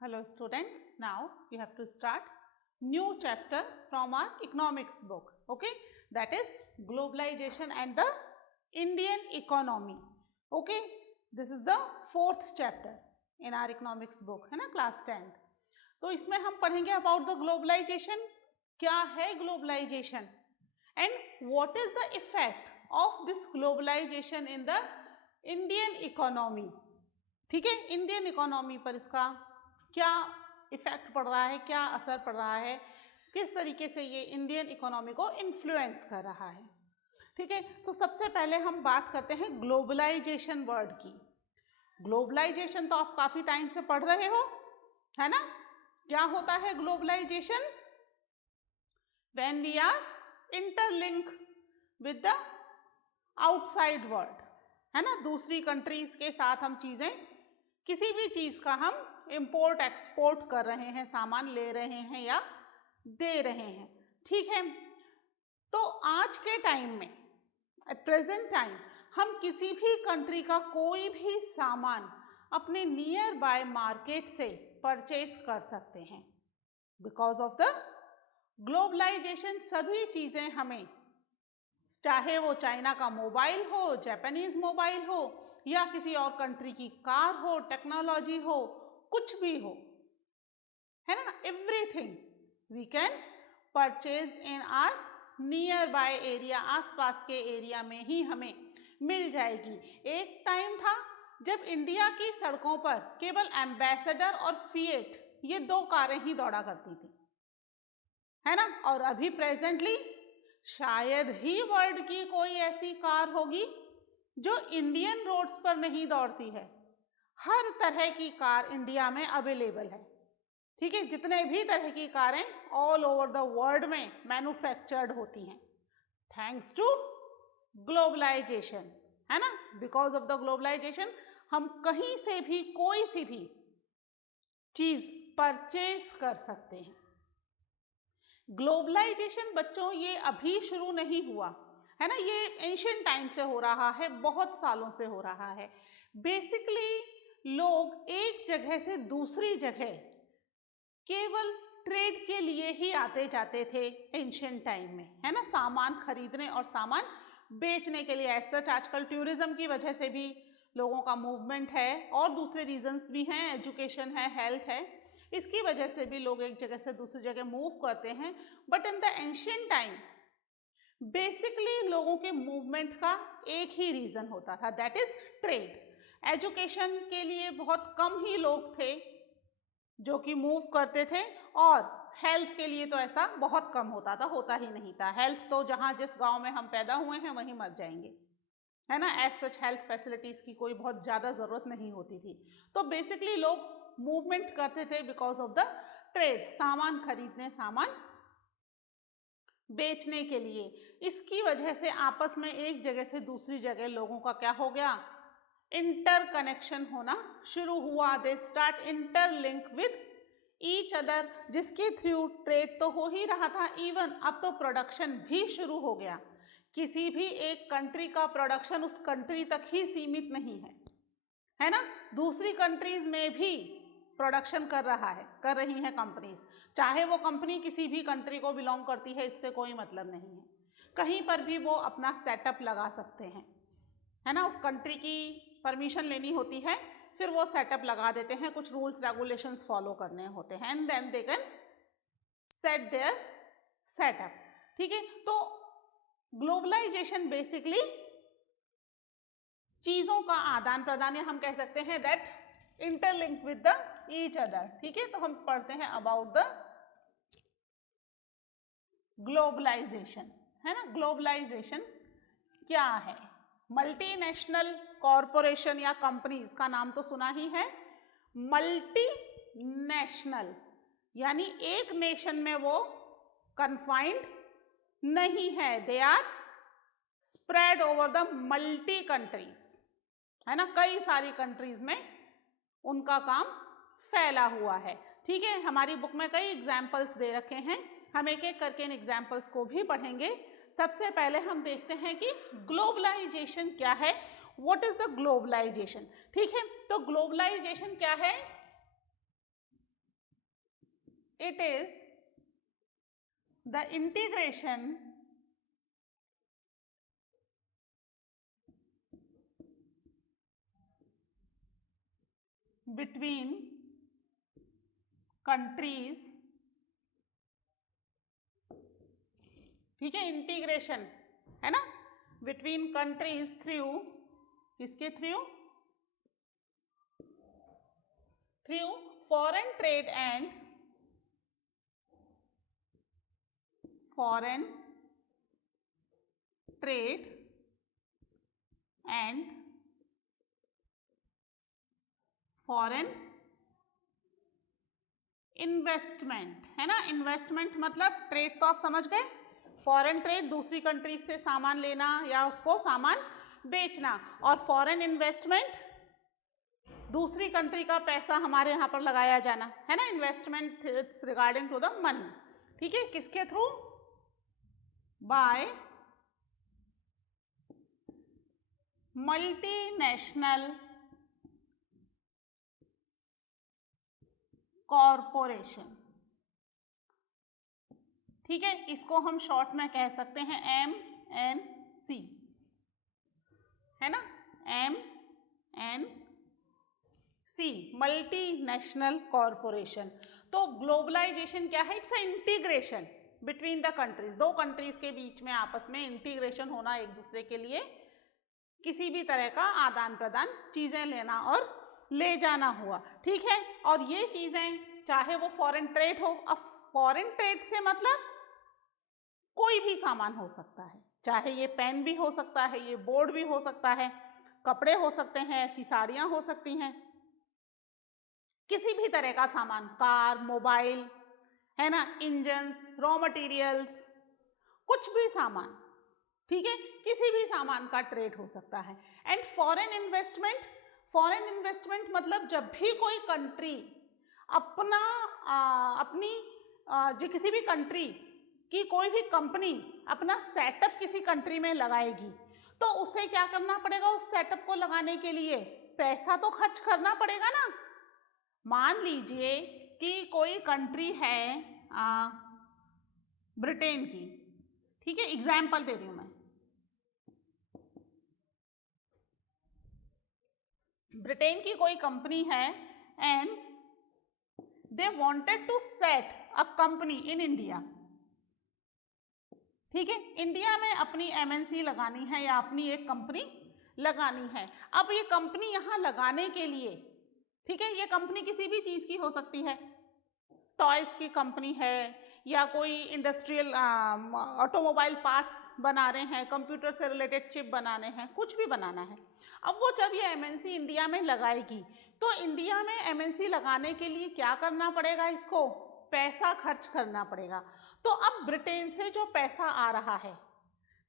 Hello students, now you have to start new chapter from our economics book, okay, that is globalization and the Indian economy, okay. This is the fourth chapter in our economics book, है ना, class 10th. तो इसमें हम पढ़ेंगे about the globalization, क्या है globalization and what is the effect of this globalization in the Indian economy. ठीक है, इंडियन इकोनॉमी पर इसका क्या इफेक्ट पड़ रहा है, क्या असर पड़ रहा है, किस तरीके से ये इंडियन इकोनॉमी को इन्फ्लुएंस कर रहा है. ठीक है, तो सबसे पहले हम बात करते हैं ग्लोबलाइजेशन वर्ड की. ग्लोबलाइजेशन तो आप काफी टाइम से पढ़ रहे हो, है ना. क्या होता है globalisation? When we are interlink with the outside world, है ना. दूसरी कंट्रीज के साथ हम चीजें, किसी भी चीज का हम इंपोर्ट एक्सपोर्ट कर रहे हैं, सामान ले रहे हैं या दे रहे हैं. ठीक है, तो आज के टाइम में, एट प्रेजेंट टाइम, हम किसी भी कंट्री का कोई भी सामान अपने नियर बाय मार्केट से परचेज कर सकते हैं. बिकॉज ऑफ द ग्लोबलाइजेशन सभी चीजें हमें, चाहे वो चाइना का मोबाइल हो, जापानीज मोबाइल हो, या किसी और कंट्री की कार हो, टेक्नोलॉजी हो, कुछ भी हो, है ना, everything we can purchase in our nearby area, आसपास के एरिया में ही हमें मिल जाएगी. एक टाइम था जब इंडिया की सड़कों पर केवल एम्बेसडर और फिएट, ये दो कारें ही दौड़ा करती थी, है ना. और अभी प्रेजेंटली शायद ही वर्ल्ड की कोई ऐसी कार होगी जो इंडियन रोड्स पर नहीं दौड़ती है. हर तरह की कार इंडिया में अवेलेबल है. ठीक है, जितने भी तरह की कारें ऑल ओवर द वर्ल्ड में मैन्युफैक्चर्ड होती हैं, थैंक्स टू ग्लोबलाइजेशन, है ना. बिकॉज ऑफ द ग्लोबलाइजेशन हम कहीं से भी कोई सी भी चीज परचेज कर सकते हैं. ग्लोबलाइजेशन बच्चों ये अभी शुरू नहीं हुआ, है ना. ये एंशिएंट टाइम से हो रहा है, बहुत सालों से हो रहा है. बेसिकली लोग एक जगह से दूसरी जगह केवल ट्रेड के लिए ही आते जाते थे एंशिएंट टाइम में, है ना, सामान खरीदने और सामान बेचने के लिए. ऐसा आजकल टूरिज्म की वजह से भी लोगों का मूवमेंट है, और दूसरे रीजंस भी हैं, एजुकेशन है, हेल्थ है, इसकी वजह से भी लोग एक जगह से दूसरी जगह मूव करते हैं. But in the ancient time basically लोगों के मूवमेंट का एक ही रीजन होता था, दैट इज ट्रेड. एजुकेशन के लिए बहुत कम ही लोग थे जो कि मूव करते थे, और हेल्थ के लिए तो ऐसा बहुत कम होता ही नहीं था. हेल्थ तो जहाँ जिस गांव में हम पैदा हुए हैं वहीं मर जाएंगे, है ना. एज सच हेल्थ फैसिलिटीज की कोई बहुत ज़्यादा ज़रूरत नहीं होती थी. तो बेसिकली लोग मूवमेंट करते थे बिकॉज ऑफ द ट्रेड, सामान खरीदने, सामान बेचने के लिए. इसकी वजह से आपस में एक जगह से दूसरी जगह लोगों का क्या हो गया, इंटर कनेक्शन होना शुरू हुआ. They start interlink with each other, जिसके थ्रू ट्रेड तो हो ही रहा था, इवन अब तो प्रोडक्शन भी शुरू हो गया. किसी भी एक कंट्री का प्रोडक्शन उस कंट्री तक ही सीमित नहीं है ना. दूसरी कंट्रीज में भी प्रोडक्शन कर रही है कंपनीज, चाहे वो कंपनी किसी भी कंट्री को बिलोंग करती है, इससे कोई मतलब नहीं है. कहीं पर भी वो अपना सेटअप लगा सकते हैं, है ना. उस कंट्री की परमिशन लेनी होती है, फिर वो सेटअप लगा देते हैं, कुछ रूल्स रेगुलेशंस फॉलो करने होते हैं, and then they can set their setup. ठीक है, तो ग्लोबलाइजेशन बेसिकली चीजों का आदान प्रदान, या हम कह सकते हैं that interlink with the each other. ठीक है, तो हम पढ़ते हैं अबाउट द ग्लोबलाइजेशन, है ना. ग्लोबलाइजेशन क्या है? मल्टीनेशनल कॉरपोरेशन या कंपनीज का नाम तो सुना ही है. मल्टीनेशनल यानी एक नेशन में वो कन्फाइंड नहीं है, they are spread over the multi countries, है ना. कई सारी कंट्रीज में उनका काम फैला हुआ है. ठीक है, हमारी बुक में कई एग्जाम्पल्स दे रखे हैं, हम एक एक करके इन एग्जाम्पल्स को भी पढ़ेंगे. सबसे पहले हम देखते हैं कि ग्लोबलाइजेशन क्या है, व्हाट इज द ग्लोबलाइजेशन. ठीक है, तो ग्लोबलाइजेशन क्या है? It is the integration between countries, ठीक है, इंटीग्रेशन है ना, बिटवीन कंट्रीज थ्रू, किसके through, through foreign trade and foreign trade and foreign investment, है ना, इन्वेस्टमेंट मतलब ट्रेड तो आप समझ गए, फॉरेन ट्रेड दूसरी कंट्री से सामान लेना या उसको सामान बेचना, और फॉरेन इन्वेस्टमेंट दूसरी कंट्री का पैसा हमारे यहाँ पर लगाया जाना, है ना, investment it's regarding to the money, ठीक है, किसके थ्रू, बाय मल्टीनेशनल कॉरपोरेशन, ठीक है, इसको हम शॉर्ट में कह सकते हैं MNC, है ना, MNC, मल्टीनेशनल कॉरपोरेशन। तो ग्लोबलाइजेशन क्या है, it's a integration between the countries, दो कंट्रीज के बीच में आपस में इंटीग्रेशन होना, एक दूसरे के लिए किसी भी तरह का आदान प्रदान, चीजें लेना और ले जाना हुआ, ठीक है, और ये चीजें चाहे वो फॉरेन ट्रेड हो, अब फॉरेन ट्रेड से मतलब कोई भी सामान हो सकता है, चाहे ये पेन भी हो सकता है, ये बोर्ड भी हो सकता है, कपड़े हो सकते हैं, ऐसी साड़ियां हो सकती हैं, किसी भी तरह का सामान, कार, मोबाइल, है ना, इंजन्स, रॉ मटेरियल्स, कुछ भी सामान, ठीक है, किसी भी सामान का ट्रेड हो सकता है। And foreign investment, foreign investment मतलब जब भी कोई कंट्री अपना जो किसी भी कंट्री की कोई भी कंपनी अपना सेटअप किसी कंट्री में लगाएगी, तो उसे क्या करना पड़ेगा, उस सेटअप को लगाने के लिए पैसा तो खर्च करना पड़ेगा ना। मान लीजिए कि कोई कंट्री है ब्रिटेन की, ठीक है, एग्जाम्पल दे रही हूं मैं, ब्रिटेन की कोई कंपनी है and they wanted to set a company in India, ठीक है, इंडिया में अपनी MNC लगानी है या अपनी एक कंपनी लगानी है। अब ये कंपनी यहाँ लगाने के लिए, ठीक है, ये कंपनी किसी भी चीज की हो सकती है, टॉयज की कंपनी है या कोई इंडस्ट्रियल ऑटोमोबाइल पार्ट्स बना रहे हैं, कंप्यूटर से रिलेटेड चिप बनाने हैं, कुछ भी बनाना है। अब वो जब ये MNC इंडिया में लगाएगी, तो इंडिया में MNC लगाने के लिए क्या करना पड़ेगा, इसको पैसा खर्च करना पड़ेगा। तो अब ब्रिटेन से जो पैसा आ रहा है,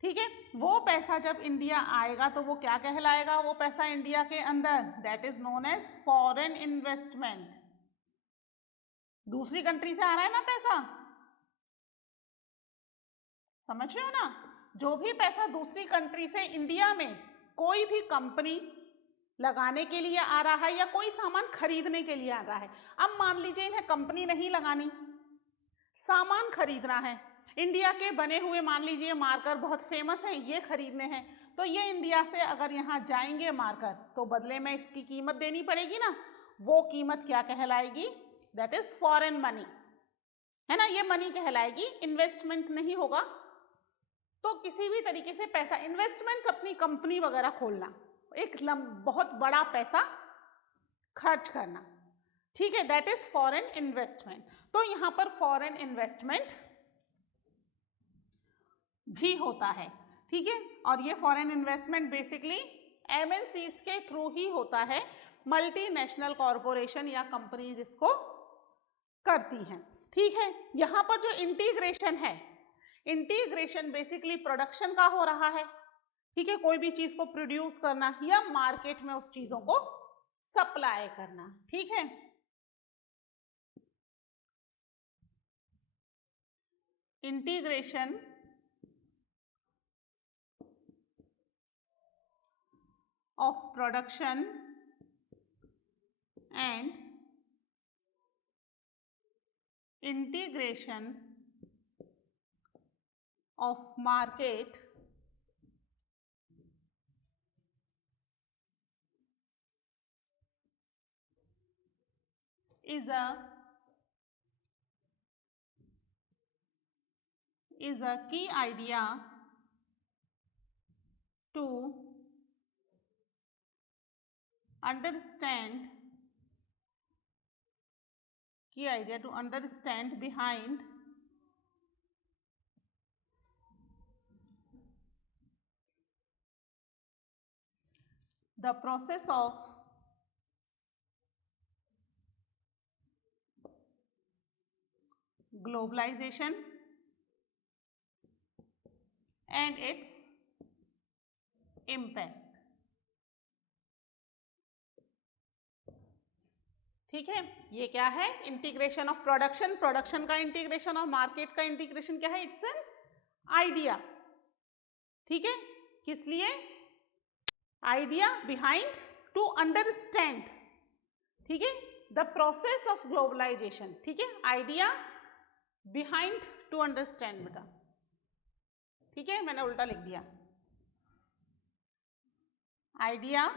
ठीक है, वो पैसा जब इंडिया आएगा तो वो क्या कहलाएगा, वो पैसा इंडिया के अंदर, that is known as foreign investment. दूसरी कंट्री से आ रहा है ना पैसा, समझ रहे हो ना, जो भी पैसा दूसरी कंट्री से इंडिया में कोई भी कंपनी लगाने के लिए आ रहा है या कोई सामान खरीदने के लिए आ रहा है। अब मान लीजिए इन्हें कंपनी नहीं लगानी, सामान खरीदना है, इंडिया के बने हुए मान लीजिए मार्कर बहुत फेमस हैं, ये खरीदने हैं, तो ये इंडिया से अगर यहाँ जाएंगे मार्कर, तो बदले में इसकी कीमत देनी पड़ेगी ना, वो कीमत क्या कहलाएगी, दैट इज फॉरेन मनी, है ना, ये मनी कहलाएगी, इन्वेस्टमेंट नहीं होगा। तो किसी भी तरीके से पैसा, इन्वेस्टमेंट अपनी कंपनी वगैरह खोलना, एक बहुत बड़ा पैसा खर्च करना, ठीक है, दैट इज फॉरेन इन्वेस्टमेंट। तो यहां पर फॉरेन इन्वेस्टमेंट भी होता है, ठीक है, और ये फॉरेन इन्वेस्टमेंट बेसिकली MNCs के थ्रू ही होता है, मल्टीनेशनल कॉरपोरेशन या कंपनीज इसको करती हैं, ठीक है। यहां पर जो इंटीग्रेशन है, इंटीग्रेशन बेसिकली प्रोडक्शन का हो रहा है, ठीक है, कोई भी चीज को प्रोड्यूस करना या मार्केट में उस चीजों को सप्लाई करना, ठीक है। Integration of production and integration of market is a key idea to understand behind the process of globalization and its impact। ठीक है, ये क्या है? इंटीग्रेशन ऑफ प्रोडक्शन, प्रोडक्शन का इंटीग्रेशन और मार्केट का इंटीग्रेशन क्या है? It's an idea. ठीक है, किस लिए? Idea behind to understand. ठीक है, द प्रोसेस ऑफ ग्लोबलाइजेशन। ठीक है, आइडिया बिहाइंड टू अंडरस्टैंड बेटा। ठीक है, मैंने उल्टा लिख दिया। Idea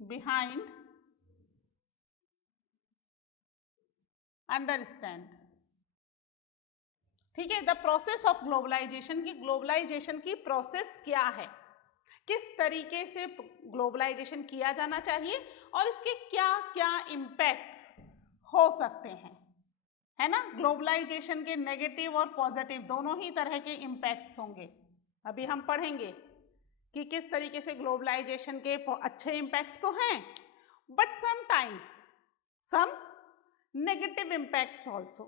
behind understand. ठीक है, द प्रोसेस ऑफ ग्लोबलाइजेशन की, ग्लोबलाइजेशन की प्रोसेस क्या है, किस तरीके से ग्लोबलाइजेशन किया जाना चाहिए और इसके क्या क्या इम्पैक्ट्स हो सकते हैं, है ना। ग्लोबलाइजेशन के नेगेटिव और पॉजिटिव दोनों ही तरह के इम्पैक्ट्स होंगे। अभी हम पढ़ेंगे कि किस तरीके से ग्लोबलाइजेशन के अच्छे इम्पैक्ट्स तो हैं, but sometimes some negative impacts also.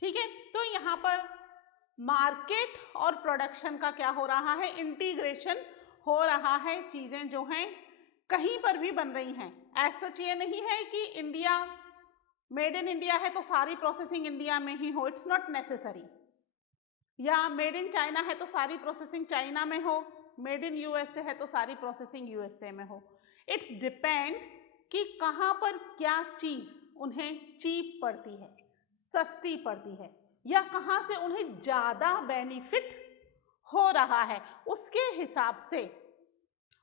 ठीक है, तो यहाँ पर मार्केट और प्रोडक्शन का क्या हो रहा है? इंटीग्रेशन हो रहा है। चीजें जो हैं कहीं पर भी बन रही हैं। एज सच ये नहीं है कि इंडिया, मेड इन इंडिया है तो सारी प्रोसेसिंग इंडिया में ही हो, इट्स नॉट नेसेसरी। या मेड इन चाइना है तो सारी प्रोसेसिंग चाइना में हो, मेड इन यूएसए है तो सारी प्रोसेसिंग यूएसए में हो। इट्स डिपेंड कि कहाँ पर क्या चीज उन्हें चीप पड़ती है, सस्ती पड़ती है, या कहाँ से उन्हें ज्यादा बेनिफिट हो रहा है, उसके हिसाब से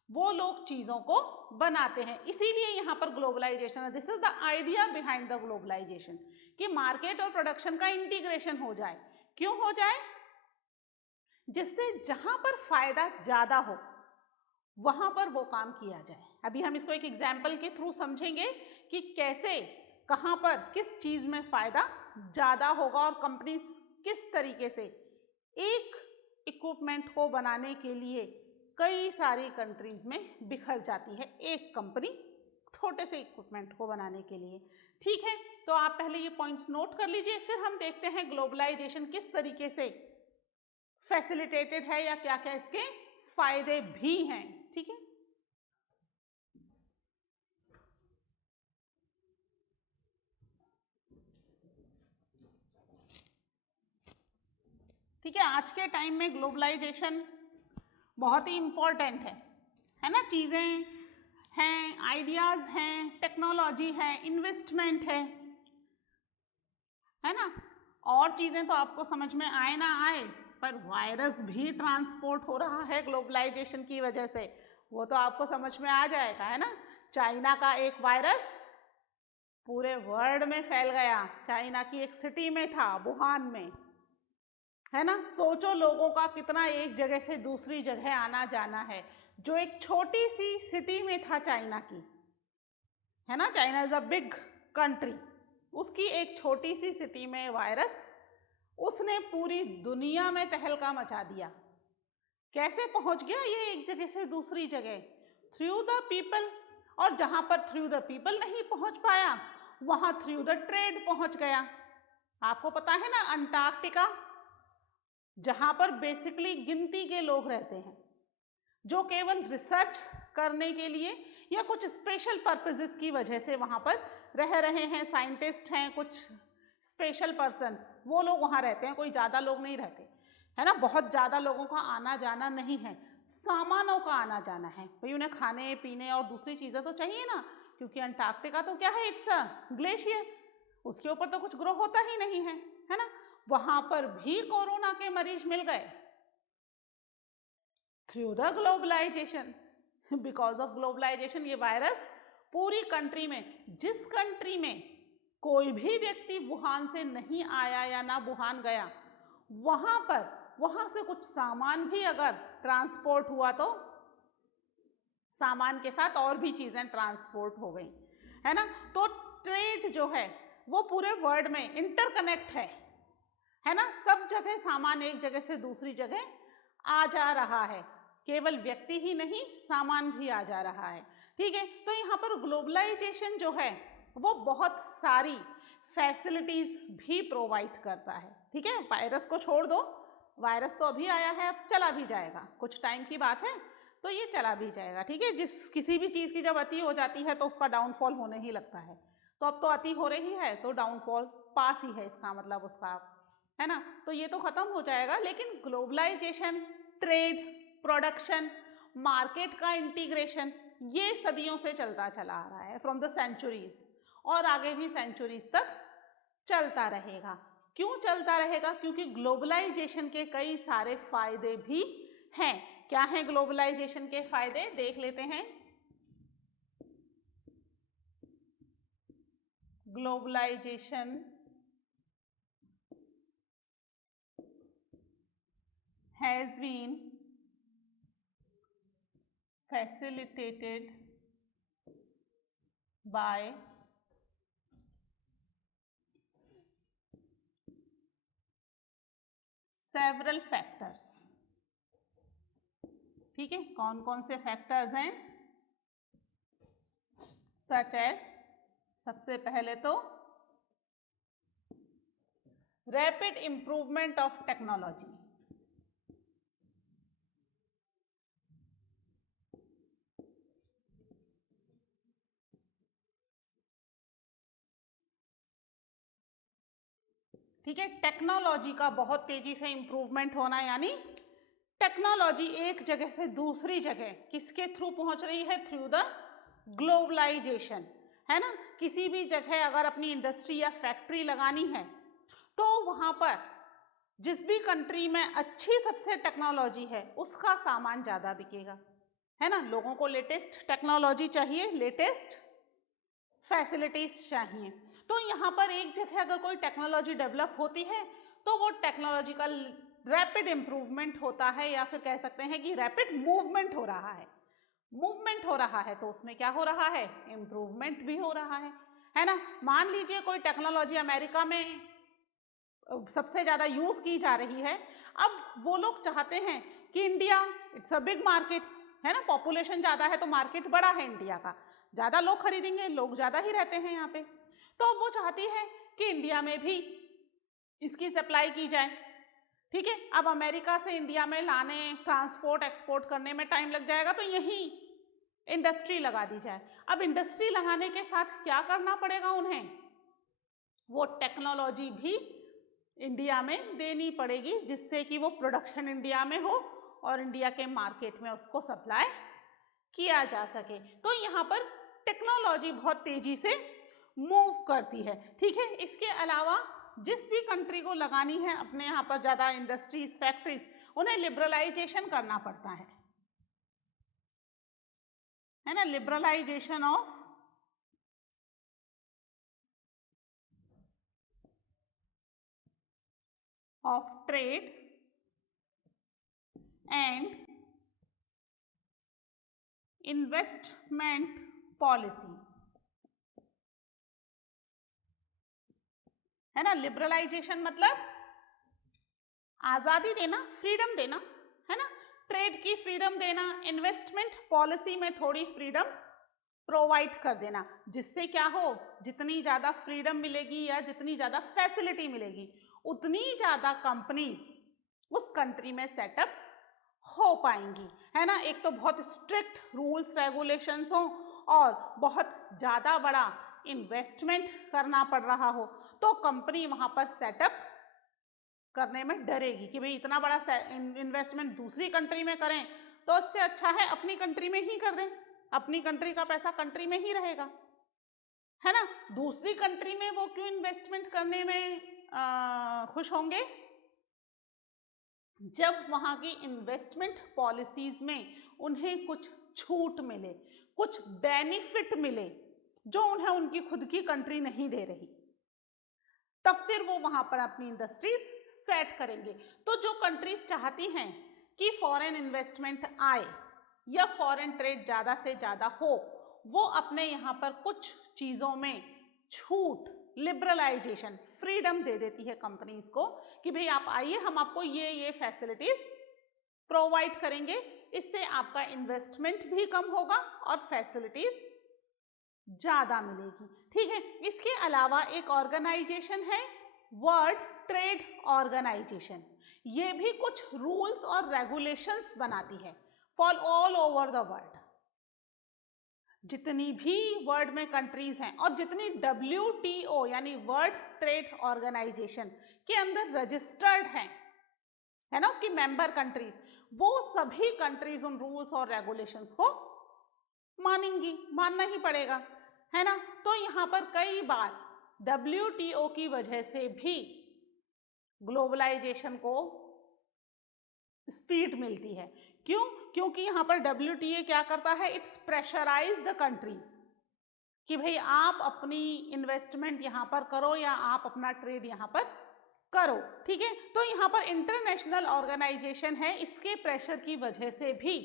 वो लोग चीजों को बनाते हैं। इसीलिए यहाँ पर ग्लोबलाइजेशन है। This is the idea behind the globalisation, कि मार्केट और प्रोडक्शन का इंटीग्रेशन हो जाए। क्यों हो जाए? जिससे जहां पर फायदा ज्यादा हो वहां पर वो काम किया जाए। अभी हम इसको एक एग्जाम्पल के थ्रू समझेंगे कि कैसे, कहां पर, किस चीज में फायदा ज्यादा होगा और कंपनी किस तरीके से एक इक्विपमेंट को बनाने के लिए कई सारी कंट्रीज में बिखर जाती है एक कंपनी छोटे से इक्विपमेंट को बनाने के लिए। ठीक है, तो आप पहले ये पॉइंट्स नोट कर लीजिए, फिर हम देखते हैं ग्लोबलाइजेशन किस तरीके से फैसिलिटेटेड है या क्या क्या इसके फायदे भी हैं। ठीक है, ठीक है, आज के टाइम में ग्लोबलाइजेशन बहुत ही इंपॉर्टेंट है ना। चीजें हैं, आइडियाज हैं, टेक्नोलॉजी है, इन्वेस्टमेंट है ना। और चीजें तो आपको समझ में आए ना आए, पर वायरस भी ट्रांसपोर्ट हो रहा है ग्लोबलाइजेशन की वजह से, वो तो आपको समझ में आ जाएगा, है ना। चाइना का एक वायरस पूरे वर्ल्ड में फैल गया, चाइना की एक सिटी में था, वुहान में, है ना। सोचो लोगों का कितना एक जगह से दूसरी जगह आना जाना है, जो एक छोटी सी सिटी में था चाइना की, है ना। China is a big country, उसकी एक छोटी सी सिटी में वायरस, उसने पूरी दुनिया में तहलका मचा दिया। कैसे पहुंच गया ये एक जगह से दूसरी जगह? Through the people. और जहां पर थ्रू द पीपल नहीं पहुंच पाया, वहां थ्रू द ट्रेड पहुंच गया। आपको पता है ना, अंटार्कटिका, जहां पर बेसिकली गिनती के लोग रहते हैं, जो केवल रिसर्च करने के लिए या कुछ स्पेशल पर्पसेस की वजह से वहां पर रह रहे हैं, साइंटिस्ट हैं, कुछ स्पेशल पर्सन्स, वो लोग वहां रहते हैं, कोई ज़्यादा लोग नहीं रहते, है ना। बहुत ज़्यादा लोगों का आना जाना नहीं है, सामानों का आना जाना है भाई, उन्हें खाने पीने और दूसरी चीज़ें तो चाहिए ना, क्योंकि अंटार्कटिका तो क्या है, इट्स अ ग्लेशियर, उसके ऊपर तो कुछ ग्रो होता ही नहीं है ना। वहां पर भी कोरोना के मरीज मिल गए through the globalisation. Because of globalisation ये वायरस पूरी कंट्री में, जिस कंट्री में कोई भी व्यक्ति वुहान से नहीं आया या ना वुहान गया, वहां से कुछ सामान भी अगर ट्रांसपोर्ट हुआ तो सामान के साथ और भी चीजें ट्रांसपोर्ट हो गई, है ना। तो ट्रेड जो है वो पूरे वर्ल्ड में इंटरकनेक्ट है ना। सब जगह सामान एक जगह से दूसरी जगह आ जा रहा है, केवल व्यक्ति ही नहीं सामान भी आ जा रहा है, ठीक है। तो यहाँ पर ग्लोबलाइजेशन जो है वो बहुत सारी फैसिलिटीज भी प्रोवाइड करता है, ठीक है। वायरस को छोड़ दो, वायरस तो अभी आया है, अब चला भी जाएगा, कुछ टाइम की बात है, तो ये चला भी जाएगा, ठीक है। किसी भी चीज़ की जब अति हो जाती है तो उसका डाउनफॉल होने ही लगता है। तो अब तो अति हो रही है तो डाउनफॉल पास ही है, इसका मतलब उसका, है ना। तो ये तो खत्म हो जाएगा, लेकिन ग्लोबलाइजेशन, ट्रेड, प्रोडक्शन, मार्केट का इंटीग्रेशन, ये सदियों से चलता चला आ रहा है, फ्रॉम द सेंचुरीज, और आगे भी सेंचुरीज तक चलता रहेगा। क्यों चलता रहेगा? क्योंकि ग्लोबलाइजेशन के कई सारे फायदे भी हैं। क्या हैं ग्लोबलाइजेशन के फायदे? देख लेते हैं। Globalisation has been facilitated by several factors, ठीक है। कौन कौन से फैक्टर्स हैं? सच एज, सबसे पहले तो रैपिड इंप्रूवमेंट ऑफ टेक्नोलॉजी, ठीक है। टेक्नोलॉजी का बहुत तेजी से इंप्रूवमेंट होना, यानी टेक्नोलॉजी एक जगह से दूसरी जगह किसके थ्रू पहुंच रही है? थ्रू द ग्लोबलाइजेशन, है ना। किसी भी जगह अगर अपनी इंडस्ट्री या फैक्ट्री लगानी है तो वहां पर जिस भी कंट्री में अच्छी सबसे टेक्नोलॉजी है उसका सामान ज्यादा बिकेगा, है ना। लोगों को लेटेस्ट टेक्नोलॉजी चाहिए, लेटेस्ट फैसिलिटीज चाहिए। तो यहाँ पर एक जगह अगर कोई टेक्नोलॉजी डेवलप होती है तो वो टेक्नोलॉजिकल रैपिड इंप्रूवमेंट होता है, या फिर कह सकते हैं कि रैपिड मूवमेंट हो रहा है। मूवमेंट हो रहा है तो उसमें क्या हो रहा है? इंप्रूवमेंट भी हो रहा है ना। मान लीजिए कोई टेक्नोलॉजी अमेरिका में सबसे ज्यादा यूज की जा रही है, अब वो लोग चाहते हैं कि India, it's a big market, है ना, पॉपुलेशन ज्यादा है तो मार्केट बड़ा है इंडिया का, ज्यादा लोग खरीदेंगे, लोग ज्यादा ही रहते हैं यहाँ पे, तो वो चाहती है कि इंडिया में भी इसकी सप्लाई की जाए, ठीक है। अब अमेरिका से इंडिया में लाने, ट्रांसपोर्ट, एक्सपोर्ट करने में टाइम लग जाएगा, तो यहीं इंडस्ट्री लगा दी जाए। अब इंडस्ट्री लगाने के साथ क्या करना पड़ेगा उन्हें? वो टेक्नोलॉजी भी इंडिया में देनी पड़ेगी, जिससे कि वो प्रोडक्शन इंडिया में हो और इंडिया के मार्केट में उसको सप्लाई किया जा सके। तो यहाँ पर टेक्नोलॉजी बहुत तेजी से मूव करती है, ठीक है। इसके अलावा जिस भी कंट्री को लगानी है अपने यहाँ पर ज़्यादा इंडस्ट्रीज, फैक्ट्रीज, उन्हें लिबरलाइजेशन करना पड़ता है ना। Liberalisation of trade and investment policies, है ना। लिबरलाइजेशन मतलब आजादी देना, फ्रीडम देना, है ना, ट्रेड की फ्रीडम देना, इन्वेस्टमेंट पॉलिसी में थोड़ी फ्रीडम प्रोवाइड कर देना, जिससे क्या हो, जितनी ज्यादा फ्रीडम मिलेगी या जितनी ज्यादा फैसिलिटी मिलेगी उतनी ज्यादा कंपनीज उस कंट्री में सेटअप हो पाएंगी, है ना। एक तो बहुत स्ट्रिक्ट रूल्स रेगुलेशंस हो और बहुत ज्यादा बड़ा इन्वेस्टमेंट करना पड़ रहा हो तो कंपनी वहां पर सेटअप करने में डरेगी कि भाई इतना बड़ा इन्वेस्टमेंट दूसरी कंट्री में करें, तो इससे अच्छा है अपनी कंट्री में ही कर दें, अपनी कंट्री का पैसा कंट्री में ही रहेगा, है ना। दूसरी कंट्री में वो क्यों इन्वेस्टमेंट करने में खुश होंगे? जब वहां की इन्वेस्टमेंट पॉलिसीज में उन्हें कुछ छूट मिले, कुछ बेनिफिट मिले जो उन्हें उनकी खुद की कंट्री नहीं दे रही, तब फिर वो वहां पर अपनी इंडस्ट्रीज सेट करेंगे। तो जो कंट्रीज चाहती हैं कि फॉरेन इन्वेस्टमेंट आए या फॉरेन ट्रेड ज्यादा से ज्यादा हो, वो अपने यहाँ पर कुछ चीजों में छूट, लिबरलाइजेशन, फ्रीडम दे देती है कंपनीज को कि भाई आप आइए, हम आपको ये फैसिलिटीज प्रोवाइड करेंगे, इससे आपका इन्वेस्टमेंट भी कम होगा और फैसिलिटीज ज्यादा मिलेगी। ठीक है। इसके अलावा एक ऑर्गेनाइजेशन है वर्ल्ड ट्रेड ऑर्गेनाइजेशन, ये भी कुछ रूल्स और रेगुलेशंस बनाती है for all over the world. जितनी भी वर्ल्ड में कंट्रीज हैं और जितनी WTO यानी वर्ल्ड ट्रेड ऑर्गेनाइजेशन के अंदर रजिस्टर्ड हैं, है ना, उसकी मेंबर कंट्रीज, वो सभी कंट्रीज उन रूल्स और रेगुलेशंस को मानेंगी, मानना ही पड़ेगा, है ना। तो यहाँ पर कई बार WTO की वजह से भी ग्लोबलाइजेशन को स्पीड मिलती है। क्यों? क्योंकि यहाँ पर WTO क्या करता है, इट्स प्रेशराइज द कंट्रीज कि भाई आप अपनी इन्वेस्टमेंट यहाँ पर करो या आप अपना ट्रेड यहाँ पर करो। ठीक है। तो यहाँ पर इंटरनेशनल ऑर्गेनाइजेशन है, इसके प्रेशर की वजह से भी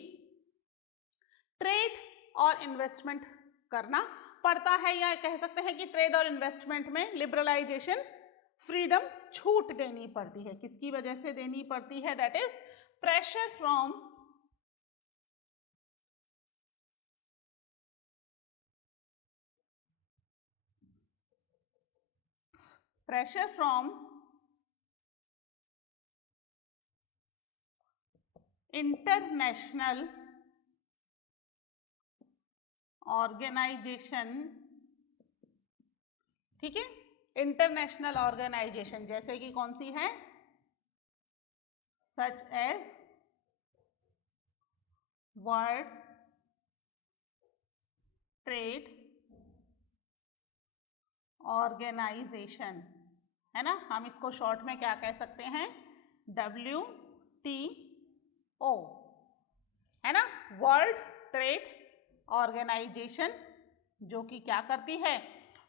ट्रेड और इन्वेस्टमेंट करना पड़ता है, या कह सकते हैं कि ट्रेड और इन्वेस्टमेंट में लिबरलाइजेशन, फ्रीडम, छूट देनी पड़ती है। किसकी वजह से देनी पड़ती है? That is pressure from international organisation. ठीक है। इंटरनेशनल ऑर्गेनाइजेशन जैसे कि कौन सी है? Such as world trade organisation, है ना। हम इसको शॉर्ट में क्या कह सकते हैं? WTO, है ना, वर्ल्ड ट्रेड ऑर्गेनाइजेशन, जो कि क्या करती है,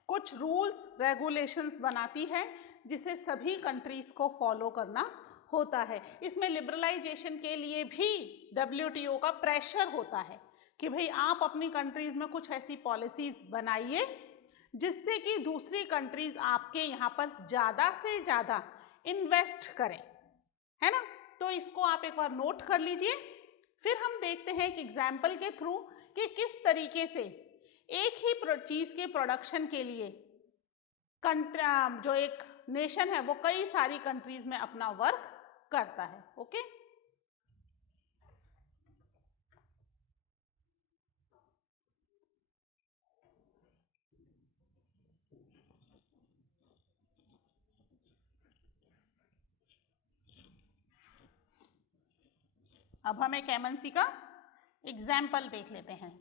कुछ रूल्स रेगुलेशंस बनाती है जिसे सभी कंट्रीज को फॉलो करना होता है। इसमें लिबरलाइजेशन के लिए भी WTO का प्रेशर होता है कि भाई आप अपनी कंट्रीज में कुछ ऐसी पॉलिसीज बनाइए जिससे कि दूसरी कंट्रीज आपके यहाँ पर ज़्यादा से ज़्यादा इन्वेस्ट करें, है ना। तो इसको आप एक बार नोट कर लीजिए। फिर हम देखते हैं एक एग्जाम्पल के थ्रू कि किस तरीके से एक ही चीज़ के प्रोडक्शन के लिए जो एक नेशन है वो कई सारी कंट्रीज में अपना वर्क करता है। ओके। अब हम एक MNC का एग्जाम्पल देख लेते हैं।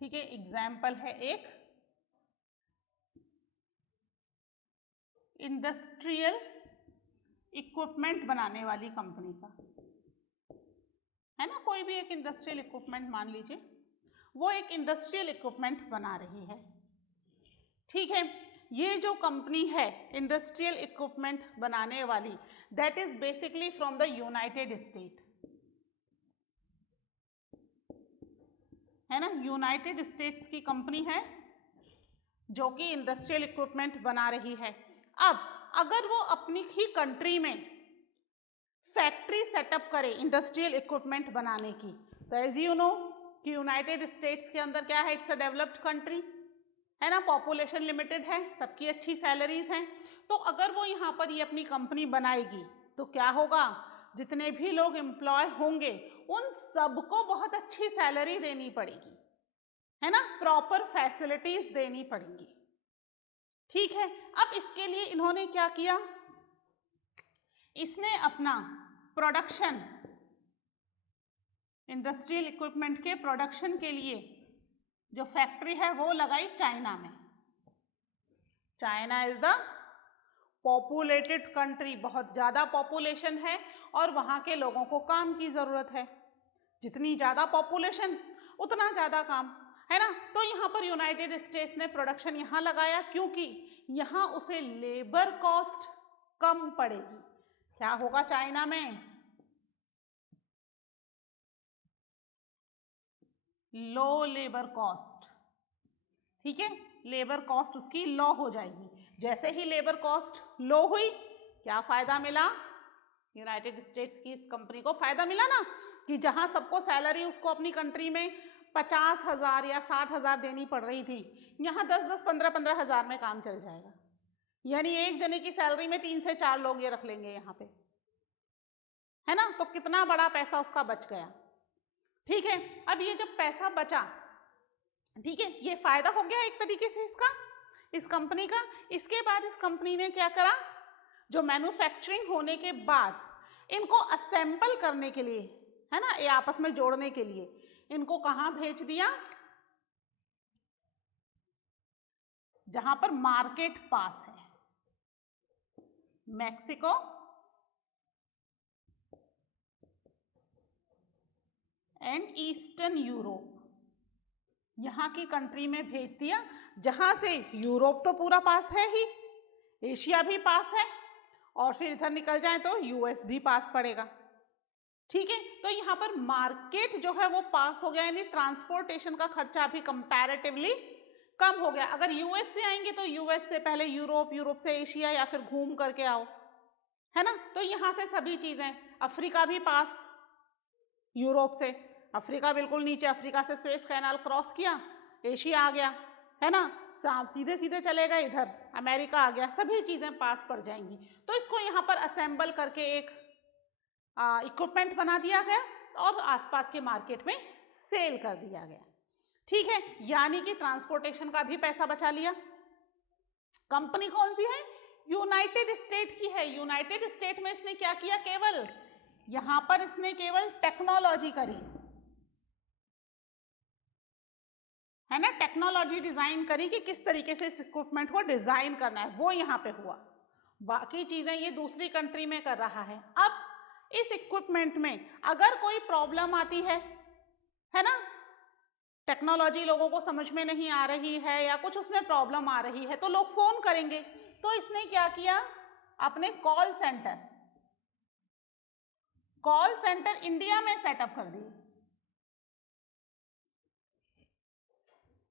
ठीक है। एग्जाम्पल है एक इंडस्ट्रियल इक्विपमेंट बनाने वाली कंपनी का, है ना। कोई भी एक इंडस्ट्रियल इक्विपमेंट मान लीजिए, वो एक इंडस्ट्रियल इक्विपमेंट बना रही है। ठीक है। ये जो कंपनी है इंडस्ट्रियल इक्विपमेंट बनाने वाली, that is basically from the United state, है ना। यूनाइटेड स्टेट्स की कंपनी है जो कि इंडस्ट्रियल इक्विपमेंट बना रही है। अब अगर वो अपनी ही कंट्री में फैक्ट्री सेटअप करे इंडस्ट्रियल इक्विपमेंट बनाने की, तो एज यू नो कि यूनाइटेड स्टेट्स के अंदर क्या है, इट्स अ डेवलप्ड कंट्री, है ना, पॉपुलेशन लिमिटेड है, सबकी अच्छी सैलरीज हैं। तो अगर वो यहाँ पर ये अपनी कंपनी बनाएगी तो क्या होगा, जितने भी लोग एम्प्लॉय होंगे उन सबको बहुत अच्छी सैलरी देनी पड़ेगी, है ना, प्रॉपर फैसिलिटीज देनी पड़ेंगी। ठीक है। अब इसके लिए इन्होंने क्या किया, इसने अपना प्रोडक्शन, इंडस्ट्रियल इक्विपमेंट के प्रोडक्शन के लिए जो फैक्ट्री है वो लगाई चाइना में। China is the populated country, बहुत ज़्यादा पॉपुलेशन है और वहाँ के लोगों को काम की ज़रूरत है। जितनी ज़्यादा पॉपुलेशन उतना ज़्यादा काम, है ना। तो यहाँ पर यूनाइटेड स्टेट्स ने प्रोडक्शन यहाँ लगाया क्योंकि यहाँ उसे लेबर कॉस्ट कम पड़ेगी। क्या होगा चाइना में? लो लेबर कॉस्ट, ठीक है, लेबर कॉस्ट उसकी लो हो जाएगी। जैसे ही लेबर कॉस्ट लो हुई, क्या फायदा मिला? यूनाइटेड स्टेट्स की इस कंपनी को फायदा मिला ना, कि जहां सबको सैलरी उसको अपनी कंट्री में 50,000 या 60,000 देनी पड़ रही थी, यहाँ 10-10, 15-15 हज़ार में काम चल जाएगा। यानी एक जने की सैलरी में 3 से 4 लोग ये रख लेंगे यहाँ पे, है ना। तो कितना बड़ा पैसा उसका बच गया, ठीक है। अब ये जब पैसा बचा, ठीक है, ये फायदा हो गया एक तरीके से इसका, इस कंपनी का। इसके बाद इस कंपनी ने क्या करा, जो मैन्युफैक्चरिंग होने के बाद इनको असेंबल करने के लिए, है ना, ये आपस में जोड़ने के लिए इनको कहाँ भेज दिया? जहां पर मार्केट पास है, मैक्सिको एंड ईस्टर्न यूरोप, यहाँ की कंट्री में भेज दिया, जहां से यूरोप तो पूरा पास है ही, एशिया भी पास है, और फिर इधर निकल जाए तो यूएस भी पास पड़ेगा, ठीक है। तो यहाँ पर मार्केट जो है वो पास हो गया, यानी ट्रांसपोर्टेशन का खर्चा भी कंपैरेटिवली कम हो गया। अगर यूएस से आएंगे तो यूएस से पहले यूरोप, यूरोप से एशिया, या फिर घूम करके आओ, है ना। तो यहाँ से सभी चीजें, अफ्रीका भी पास यूरोप से, अफ्रीका बिल्कुल नीचे, अफ्रीका से सुएज कैनाल क्रॉस किया, एशिया आ गया, है ना। सीधे सीधे चले गए इधर, अमेरिका आ गया, सभी चीजें पास पड़ जाएंगी। तो इसको यहाँ पर असेंबल करके एक इक्विपमेंट बना दिया गया और आसपास के मार्केट में सेल कर दिया गया, ठीक है। यानी कि ट्रांसपोर्टेशन का भी पैसा बचा लिया। कंपनी कौन सी है? यूनाइटेड स्टेट की है। यूनाइटेड स्टेट में इसने क्या किया? केवल यहां पर इसने केवल टेक्नोलॉजी करी, है ना, टेक्नोलॉजी डिजाइन करी कि किस तरीके से इस इक्विपमेंट को डिजाइन करना है, वो यहाँ पे हुआ। बाकी चीजें ये दूसरी कंट्री में कर रहा है। अब इस इक्विपमेंट में अगर कोई प्रॉब्लम आती है ना, टेक्नोलॉजी लोगों को समझ में नहीं आ रही है या कुछ उसमें प्रॉब्लम आ रही है, तो लोग फोन करेंगे। तो इसने क्या किया? अपने कॉल सेंटर इंडिया में सेटअप कर दिए।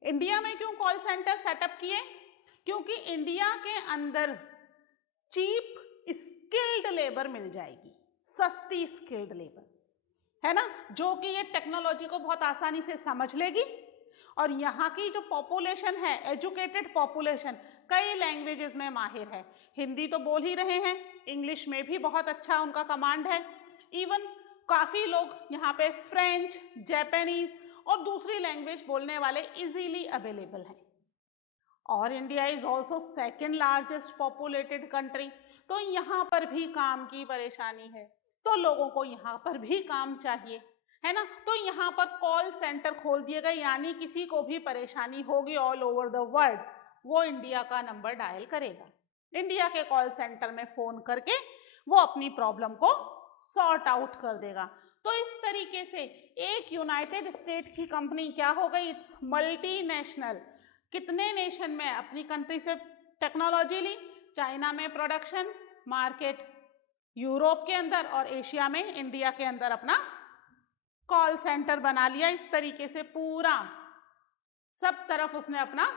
इंडिया में क्यों कॉल सेंटर सेटअप किए? क्योंकि इंडिया के अंदर चीप स्किल्ड लेबर मिल जाएगी, सस्ती स्किल्ड लेबर, है ना, जो कि ये टेक्नोलॉजी को बहुत आसानी से समझ लेगी। और यहाँ की जो पॉपुलेशन है, एजुकेटेड पॉपुलेशन, कई लैंग्वेजेस में माहिर है। हिंदी तो बोल ही रहे हैं, इंग्लिश में भी बहुत अच्छा उनका कमांड है। इवन काफ़ी लोग यहाँ पे फ्रेंच, जापानीज और दूसरी लैंग्वेज बोलने वाले इजीली अवेलेबल हैं। और India is also second largest populated country, तो यहाँ पर भी काम की परेशानी है, तो लोगों को यहाँ पर भी काम चाहिए, है ना। तो यहाँ पर कॉल सेंटर खोल दिए गए, यानी किसी को भी परेशानी होगी ऑल ओवर द वर्ल्ड, वो इंडिया का नंबर डायल करेगा, इंडिया के कॉल सेंटर में फोन करके वो अपनी प्रॉब्लम को सॉर्ट आउट कर देगा। तो इस तरीके से एक यूनाइटेड स्टेट की कंपनी क्या हो गई? It's multinational. कितने नेशन में अपनी कंट्री से टेक्नोलॉजी ली, चाइना में प्रोडक्शन, मार्केट यूरोप के अंदर, और एशिया में इंडिया के अंदर अपना कॉल सेंटर बना लिया। इस तरीके से पूरा सब तरफ उसने अपना,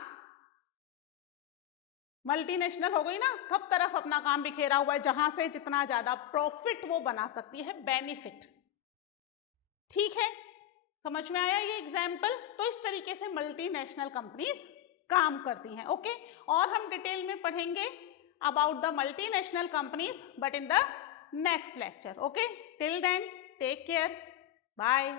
मल्टीनेशनल हो गई ना, सब तरफ अपना काम बिखेरा हुआ है, जहां से जितना ज्यादा प्रॉफिट वो बना सकती है, बेनिफिट, ठीक है। समझ में आया ये एग्जाम्पल? तो इस तरीके से मल्टीनेशनल कंपनीज काम करती हैं, ओके। और हम डिटेल में पढ़ेंगे about the multinational companies but in the next lecture, okay? Till then, take care. Bye.